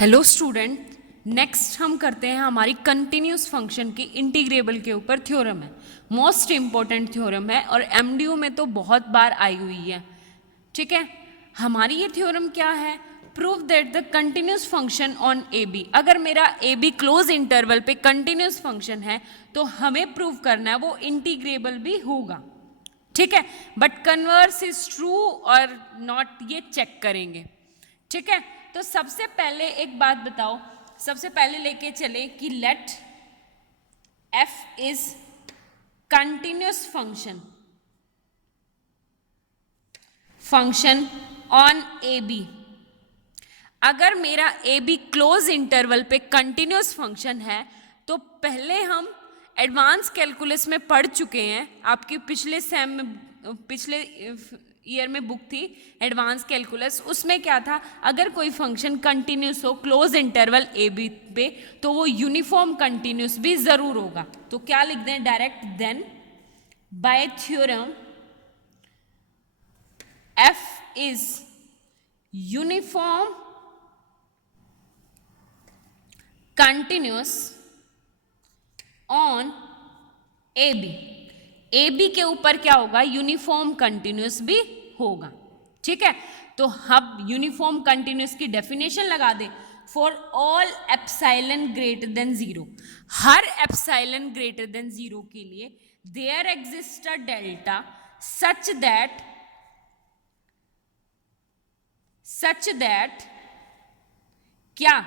Hello student, next हम करते हैं हमारी कंटिन्यूस फंक्शन की इंटीग्रेबल के ऊपर थ्योरम है। मोस्ट इम्पॉर्टेंट थ्योरम है और एमडीयू में तो बहुत बार आई हुई है। ठीक है, हमारी ये थ्योरम क्या है? Prove that the continuous function on A B. अगर मेरा ए बी क्लोज इंटरवल पे कंटिन्यूस फंक्शन है तो हमें प्रूव करना है वो इंटीग्रेबल भी होगा। ठीक है, बट कन्वर्स इज ट्रू और नॉट ये चेक करेंगे। ठीक है, तो सबसे पहले एक बात बताओ, सबसे पहले लेके चले कि let f is continuous function on A B. अगर मेरा ए बी क्लोज इंटरवल पे कंटिन्यूस फंक्शन है तो पहले हम एडवांस कैलकुलस में पढ़ चुके हैं। आपकी पिछले सेम में, पिछले ईयर में बुक थी एडवांस कैलकुलस, उसमें क्या था? अगर कोई फंक्शन कंटिन्यूस हो क्लोज इंटरवल ए बी पे तो वो यूनिफॉर्म कंटिन्यूस भी जरूर होगा। तो क्या लिख दें direct? Then by theorem F is uniform continuous on A B. A B के ऊपर क्या होगा? यूनिफॉर्म कंटिन्यूस भी होगा। ठीक है, तो हम यूनिफॉर्म कंटिन्यूस की डेफिनेशन लगा दे। For all epsilon greater than zero, हर एप्साइलन ग्रेटर देन जीरो के लिए there exist a delta such that क्या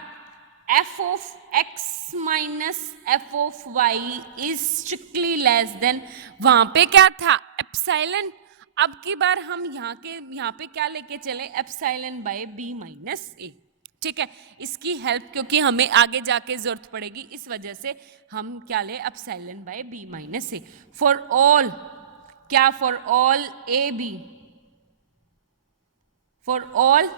f of x minus F of Y is strictly less than, वहां पे क्या था? एप्साइलन। अब की बार हम यहाँ पे क्या लेके चले? Epsilon by b minus A. ठीक है, इसकी हेल्प क्योंकि हमें आगे जाके जरूरत पड़ेगी, इस वजह से हम क्या ले? Epsilon by b minus A. For all क्या? For all A B, for all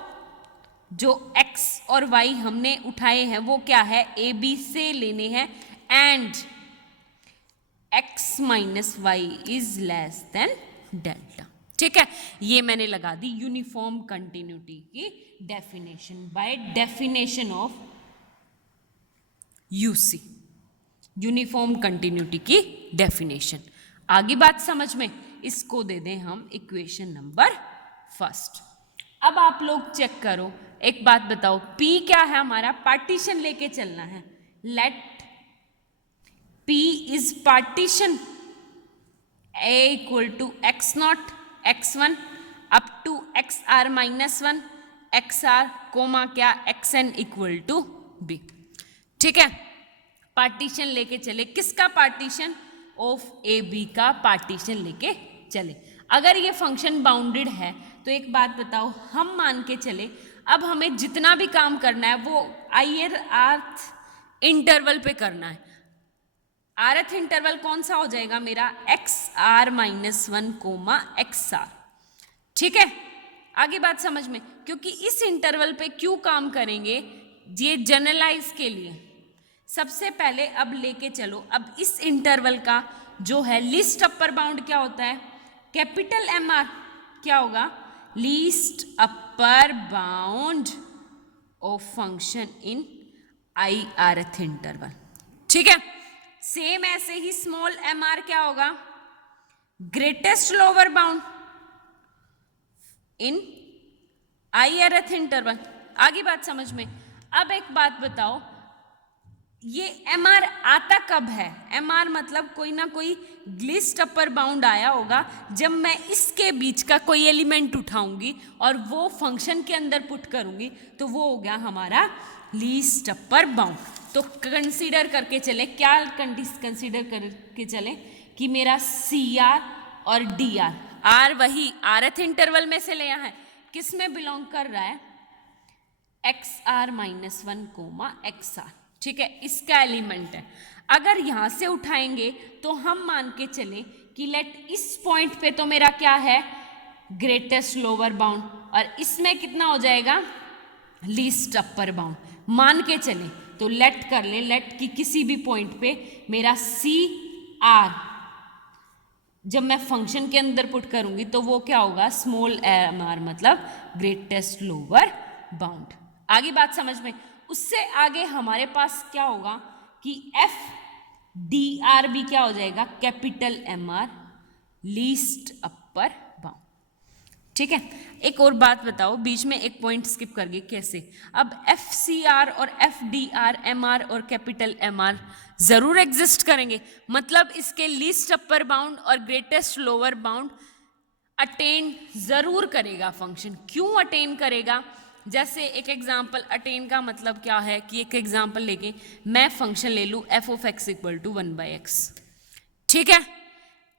जो x और y हमने उठाए हैं वो क्या है? ए बी से लेने हैं and x minus Y is less than delta. ठीक है, ये मैंने लगा दी यूनिफॉर्म कंटिन्यूटी की definition by definition of UC, uniform continuity की डेफिनेशन। आगे बात समझ में? इसको दे दें हम इक्वेशन नंबर फर्स्ट। अब आप लोग चेक करो, एक बात बताओ, P क्या है हमारा? पार्टीशन लेके चलना है। Let P is partition A equal to X not X one up to X R minus one X R comma क्या? X N equal to B. ठीक है, पार्टीशन लेके चले। किसका पार्टीशन? ऑफ ए बी का पार्टीशन लेके चले। अगर ये फंक्शन बाउंडेड है तो एक बात बताओ, हम मान के चले अब हमें जितना भी काम करना है वो आईयर आर्थ इंटरवल पे करना है। आरथ इंटरवल कौन सा हो जाएगा मेरा? X R minus one comma X R. ठीक है, आगे बात समझ में? क्योंकि इस इंटरवल पे क्यों काम करेंगे? ये जनरलाइज के लिए। सबसे पहले अब लेके चलो, अब इस इंटरवल का जो है लीस्ट अपर बाउंड क्या होता है? Capital M R. क्या होगा? Least upper bound of function in I rth interval. ठीक है, सेम ऐसे ही स्मॉल एम आर क्या होगा? Greatest lower bound in I rth interval. आगे बात समझ में? अब एक बात बताओ, ये एम आर आता कब है? एम आर मतलब कोई ना कोई लीस्ट अपर बाउंड आया होगा जब मैं इसके बीच का कोई एलिमेंट उठाऊंगी और वो फंक्शन के अंदर पुट करूंगी, तो वो हो गया हमारा लीस्ट अपर बाउंड। तो कंसीडर करके चले, क्या कंसीडर करके चले कि मेरा सी आर और डी आर, आर वही आरथ इंटरवल में से लिया है, किस में बिलोंग कर रहा है? X R minus one comma X R. ठीक है, इसका एलिमेंट है। अगर यहां से उठाएंगे तो हम मान के चले कि लेट इस पॉइंट पे तो मेरा क्या है? ग्रेटेस्ट लोअर बाउंड, और इसमें कितना हो जाएगा? लीस्ट अपर बाउंड मान के चले। तो लेट कर ले, लेट की किसी भी पॉइंट पे मेरा सी आर जब मैं फंक्शन के अंदर पुट करूंगी तो वो क्या होगा? स्मॉल एम आर मतलब ग्रेटेस्ट लोअर बाउंड। आगे बात समझ में? उससे आगे हमारे पास क्या होगा कि एफ डी आर भी क्या हो जाएगा, capital M R, least upper bound. ठीक है, एक और बात बताओ, बीच में एक पॉइंट स्किप कर गए, कैसे? अब एफ सी आर और F D R, M R और कैपिटल एम आर जरूर एग्जिस्ट करेंगे, मतलब इसके लीस्ट अपर बाउंड और ग्रेटेस्ट लोअर बाउंड अटेन जरूर करेगा फंक्शन। क्यों अटेन करेगा? जैसे एक एग्जाम्पल, अटेन का मतलब क्या है कि एक एग्जाम्पल लेके मैं फंक्शन ले लूँ F of X equal to 1/x। ठीक है,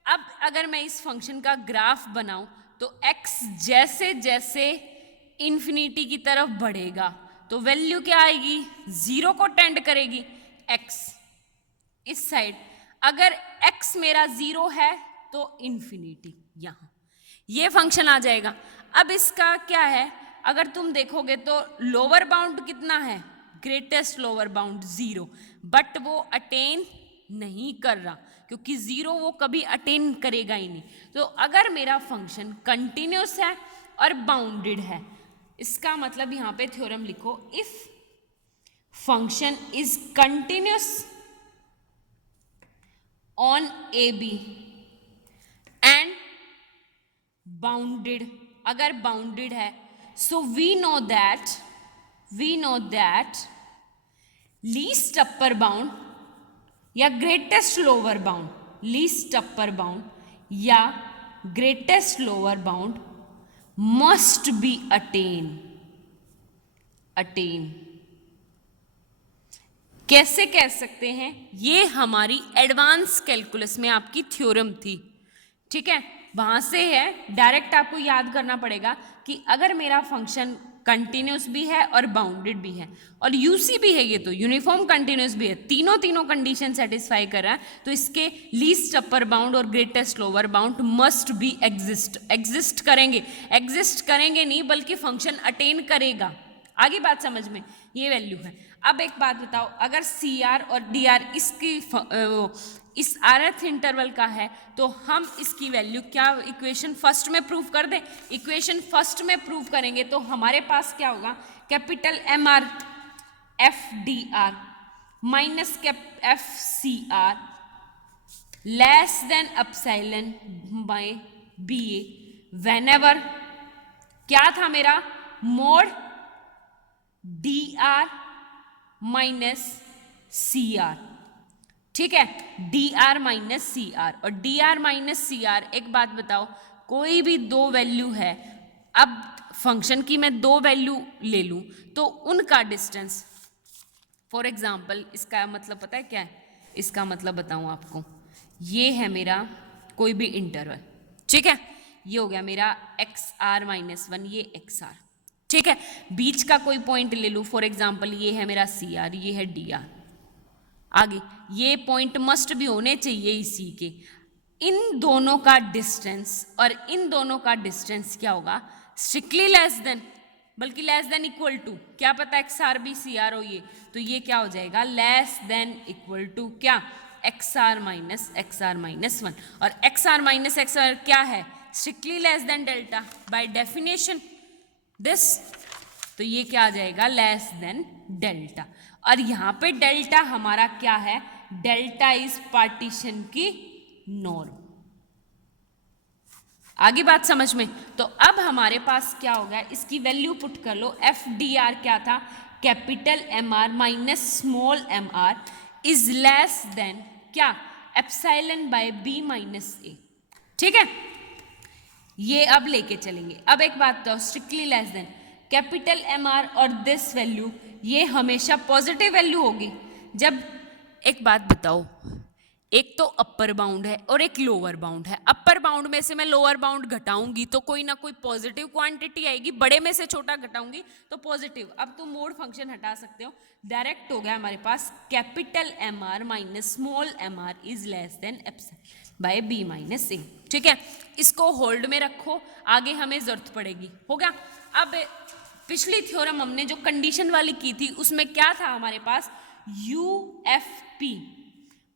अब अगर मैं इस फंक्शन का ग्राफ बनाऊं तो x जैसे जैसे इन्फिनिटी की तरफ बढ़ेगा तो वैल्यू क्या आएगी, 0 को टेंड करेगी x इस साइड। अगर x मेरा 0 है तो इन्फिनिटी यहाँ, ये फंक्शन आ जाएगा। अब इसका क्या है, अगर तुम देखोगे तो लोअर बाउंड कितना है, ग्रेटेस्ट लोअर बाउंड 0, बट वो अटेन नहीं कर रहा क्योंकि 0 वो कभी अटेन करेगा ही नहीं। तो अगर मेरा फंक्शन कंटिन्यूस है और बाउंडेड है, इसका मतलब यहाँ पे थ्योरम लिखो, if function is continuous on A B and bounded, अगर बाउंडेड है, so we know that least upper bound या greatest lower bound, least upper bound या greatest lower bound must be attain. कैसे कह सकते हैं, ये हमारी एडवांस कैलकुलस में आपकी थ्योरम थी। ठीक है, वहां से है, डायरेक्ट आपको याद करना पड़ेगा कि अगर मेरा फंक्शन कंटिन्यूस भी है और बाउंडेड भी है और यूसी भी है, ये तो यूनिफॉर्म कंटिन्यूस भी है, तीनों कंडीशन सेटिस्फाई कर रहा है, तो इसके लीस्ट अपर बाउंड और greatest lower bound must be exist करेंगे नहीं बल्कि फंक्शन अटेन करेगा। आगे बात समझ में, ये वैल्यू है। अब एक बात बताओ, अगर सी आर और डी आर इस rth इंटरवल का है तो हम इसकी वैल्यू क्या इक्वेशन फर्स्ट में प्रूव कर दें? इक्वेशन फर्स्ट में प्रूव करेंगे तो हमारे पास क्या होगा, capital M R F D R minus F C R less than epsilon by B A whenever क्या था मेरा, mod D R minus C R. ठीक है, D R minus C R और D R minus C R. एक बात बताओ, कोई भी दो वैल्यू है, अब फंक्शन की मैं दो वैल्यू ले लूं तो उनका डिस्टेंस, फॉर एग्जाम्पल इसका मतलब पता है क्या है, इसका मतलब बताऊं आपको, ये है मेरा कोई भी इंटरवल। ठीक है, ये हो गया मेरा एक्स आर माइनस 1, ये एक्स आर। ठीक है, बीच का कोई पॉइंट ले लूं, फॉर एग्जाम्पल ये है मेरा सी आर, ये है डी आर। आगे ये पॉइंट मस्ट भी होने चाहिए इसी के, इन दोनों का डिस्टेंस और इन दोनों का डिस्टेंस क्या होगा, स्ट्रिक्टली लेस देन, बल्कि लेस देन इक्वल टू, क्या पता X R B C R हो ये, तो ये क्या हो जाएगा, लेस देन इक्वल टू क्या, एक्स आर माइनस 1 और X R minus X R क्या है, strictly less than delta by definition this, तो ये क्या आ जाएगा, लेस देन डेल्टा। और यहां पे डेल्टा हमारा क्या है, डेल्टा इज पार्टीशन की नॉर्म। आगे बात समझ में, तो अब हमारे पास क्या हो गया, इसकी वैल्यू पुट कर लो, एफ डी आर क्या था, capital M R minus small M R is less than क्या, epsilon by B minus A. ठीक है, ये अब लेके चलेंगे। अब एक बात तो, strictly less than capital M R और दिस वैल्यू, ये हमेशा पॉजिटिव वैल्यू होगी। जब, एक बात बताओ, एक तो अपर बाउंड है और एक लोअर बाउंड है, अपर बाउंड में से मैं लोअर बाउंड घटाऊंगी तो कोई ना कोई पॉजिटिव क्वांटिटी आएगी, बड़े में से छोटा घटाऊंगी तो पॉजिटिव। अब तुम मोड फंक्शन हटा सकते हो, डायरेक्ट हो गया हमारे पास, capital M R minus small M R is less than epsilon by B minus A. ठीक है, इसको होल्ड में रखो, आगे हमें जरूरत पड़ेगी। हो गया। अब पिछली थ्योरम हमने जो कंडीशन वाली की थी उसमें क्या था हमारे पास, U F P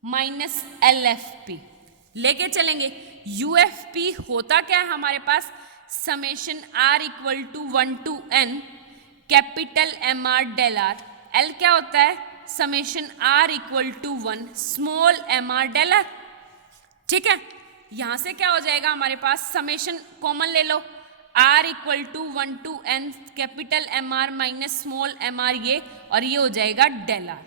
minus L F P लेके चलेंगे। यू एफ पी होता क्या है हमारे पास, summation R equal to 1 to n capital M R del R, L क्या होता है, summation R equal to 1 small M R del R. ठीक है, यहां से क्या हो जाएगा हमारे पास, समेशन कॉमन ले लो, R equal to 1 to N capital M R minus small M R, ये और ये हो जाएगा डेल आर।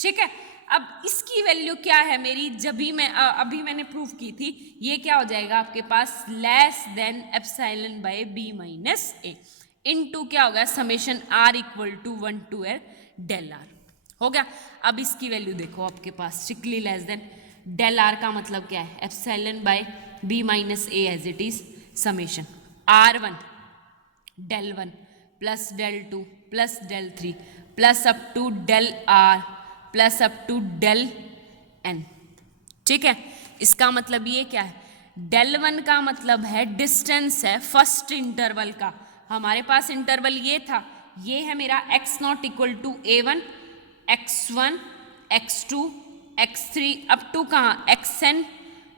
ठीक है, अब इसकी वैल्यू क्या है मेरी, जब भी मैं अभी मैंने प्रूफ की थी, ये क्या हो जाएगा आपके पास less than epsilon by B minus A into क्या होगा, summation R equal to 1 to L del R हो गया। अब इसकी वैल्यू देखो आपके पास strictly less than, del R का मतलब क्या है, epsilon by B minus A as it is summation R1 del 1 plus del 2 plus del 3 plus up to del R plus up to del N। ठीक है, इसका मतलब ये क्या है, डेल 1 का मतलब है डिस्टेंस है फर्स्ट इंटरवल का, हमारे पास इंटरवल ये था, ये है मेरा x not equal to a1 x1 x2 x3 up to कहाँ xn,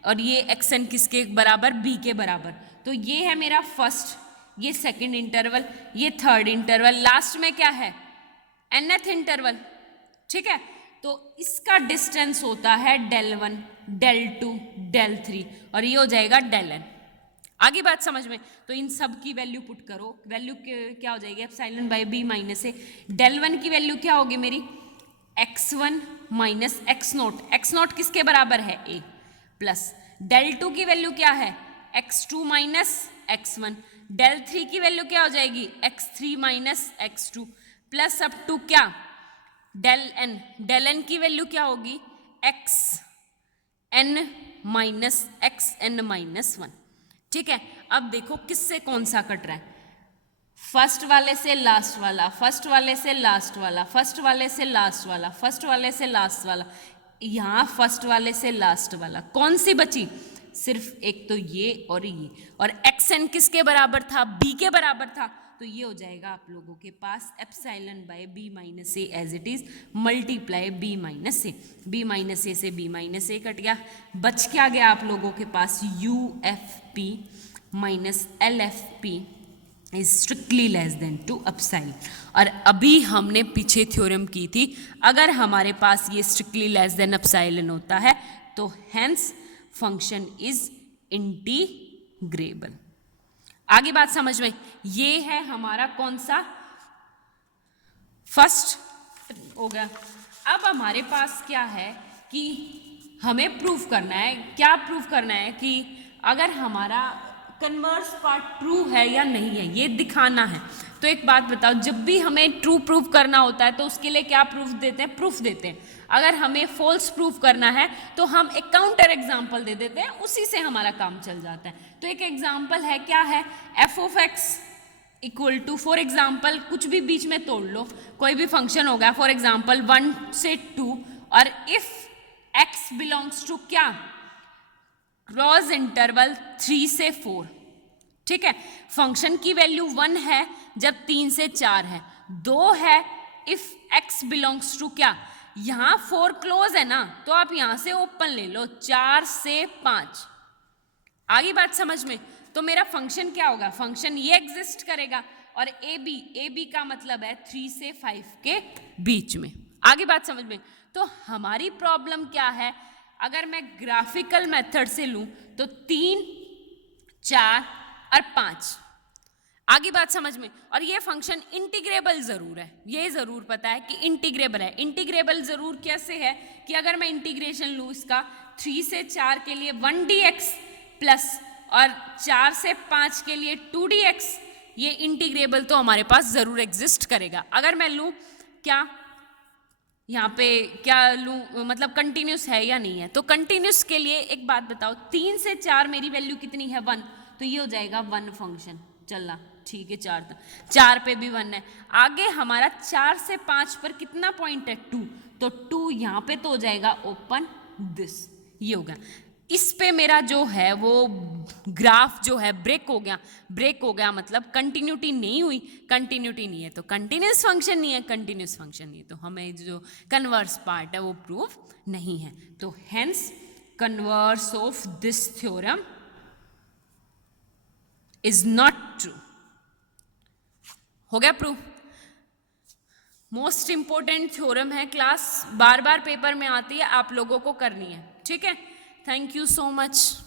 और ये xn किसके बराबर, b के बराबर। तो ये है मेरा फर्स्ट, ये सेकंड इंटरवल, ये थर्ड इंटरवल, लास्ट में क्या है nth इंटरवल। ठीक है, तो इसका डिस्टेंस होता है डेल 1 डेल 2 डेल 3 और ये हो जाएगा डेल n। आगे बात समझ में, तो इन सब की वैल्यू पुट करो, वैल्यू क्या हो जाएगी, epsilon by B minus A, del 1 की वैल्यू क्या होगी मेरी x1 माइनस x नोट किसके बराबर है a, प्लस डेल 2 की वैल्यू क्या है x2 माइनस x1, डेल 3 की वैल्यू क्या हो जाएगी x3 minus x2 plus up to क्या डेल n की वैल्यू क्या होगी xn माइनस xn माइनस 1। ठीक है, अब देखो किससे कौन सा कट रहा है, फर्स्ट वाले से लास्ट वाला, फर्स्ट वाले से लास्ट वाला, फर्स्ट वाले से लास्ट वाला, फर्स्ट वाले से लास्ट वाला, यहाँ फर्स्ट वाले से लास्ट वाला, कौन सी बची, सिर्फ एक तो ये, और xn किसके बराबर था, b के बराबर था, तो ये हो जाएगा आप लोगों के पास epsilon by B minus A as it is multiply B minus A, B minus A से बी माइनस ए कट गया, बच क्या गया आप लोगों के पास U F P minus L F P is strictly less than two epsilon. और अभी हमने पीछे थ्योरम की थी, अगर हमारे पास ये स्ट्रिक्टली लेस देन एप्सिलॉन होता है तो हेंस फंक्शन इज इंटीग्रेबल। आगे बात समझ में, ये है हमारा कौन सा फर्स्ट हो गया। अब हमारे पास क्या है कि हमें प्रूफ करना है, क्या प्रूफ करना है कि अगर हमारा कन्वर्स पार्ट ट्रू है या नहीं है, ये दिखाना है। तो एक बात बताओ, जब भी हमें ट्रू प्रूफ करना होता है तो उसके लिए क्या प्रूफ देते हैं, प्रूफ देते हैं। अगर हमें फॉल्स प्रूफ करना है तो हम एक काउंटर एग्जांपल दे देते हैं, उसी से हमारा काम चल जाता है। तो एक एग्जांपल है, क्या है, F of X equal to, for example कुछ भी बीच में तोड़ लो, कोई भी फंक्शन होगा, फॉर एग्जाम्पल 1 से 2, और इफ x बिलोंग्स टू क्या, क्रॉस इंटरवल 3 से 4। ठीक है, फंक्शन की वैल्यू 1 है जब 3 से 4 है, 2 है इफ x बिलोंग्स टू क्या, यहां 4 क्लोज है ना, तो आप यहां से ओपन ले लो 4 से 5। आगे बात समझ में, तो मेरा फंक्शन क्या होगा, फंक्शन ये एग्जिस्ट करेगा, और ए बी का मतलब है 3 से 5 के बीच में। आगे बात समझ में, तो हमारी प्रॉब्लम क्या है, अगर मैं ग्राफिकल मेथड से लूं तो 3, 4 और 5। आगे बात समझ में, और ये फंक्शन इंटीग्रेबल जरूर है, ये जरूर पता है कि इंटीग्रेबल है। इंटीग्रेबल जरूर कैसे है कि अगर मैं इंटीग्रेशन लूँ इसका 3 से 4 के लिए 1dx प्लस और 4 से 5 के लिए 2dx, ये इंटीग्रेबल तो हमारे पास जरूर एग्जिस्ट करेगा। अगर मैं लूँ क्या, यहाँ पे क्या लूँ, मतलब कंटिन्यूस है या नहीं है, तो कंटिन्यूस के लिए एक बात बताओ, 3 से 4 मेरी वैल्यू कितनी है 1, तो ये हो जाएगा 1 फंक्शन चला। ठीक है, 4 पे भी 1 है। आगे हमारा 4 से 5 पर कितना पॉइंट है 2, तो 2 यहाँ पे तो हो जाएगा ओपन दिस, ये होगा। इस पे मेरा जो है वो ग्राफ जो है ब्रेक हो गया मतलब कंटिन्यूटी नहीं हुई, कंटिन्यूटी नहीं है तो कंटिन्यूस फंक्शन नहीं है, कंटिन्यूस फंक्शन नहीं है तो हमें जो कन्वर्स पार्ट है वो प्रूफ नहीं है। तो hence converse of this theorem is not true. हो गया प्रूफ। मोस्ट इम्पोर्टेंट थ्योरम है, क्लास बार बार पेपर में आती है, आप लोगों को करनी है, ठीक है। Thank you so much.